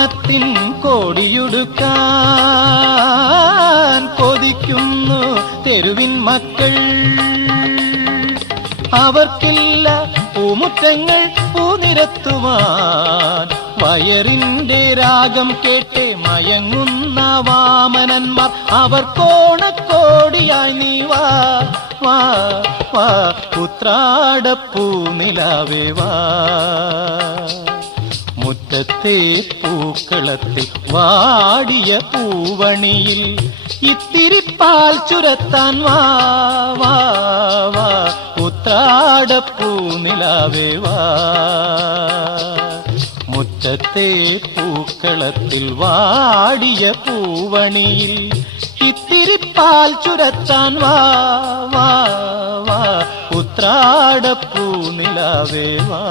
ഓണത്തിൻ കോടിയുടുക്കാൻ കൊതിക്കുന്നു തെരുവിൻ മക്കൾ. അവർക്കില്ല പൂമുറ്റങ്ങൾ പൂനിരത്തുവാൻ, വയറിന്റെ രാഗം കേട്ടേ മയങ്ങുന്ന വാമനന്മാർ. അവർക്കോണക്കോടിയായി നീ വാ വാ വാ, ഉത്രാടപ്പൂനിലാവേ വാ. മുറ്റത്തെ പൂക്കളത്തിൽ വാടിയ പൂവണിയിൽ ഇത്തിരി പാൽ ചുരത്താൻ വാ വാ വാ, ഉത്രാടപ്പൂനിലാവേ വാ. മുറ്റത്തെ പൂക്കളത്തിൽ വാടിയ പൂവണിയിൽ ഇത്തിരി പാൽ ചുരത്താൻ വാ വാ വാ, ഉത്രാടപ്പൂനിലാവേ വാ.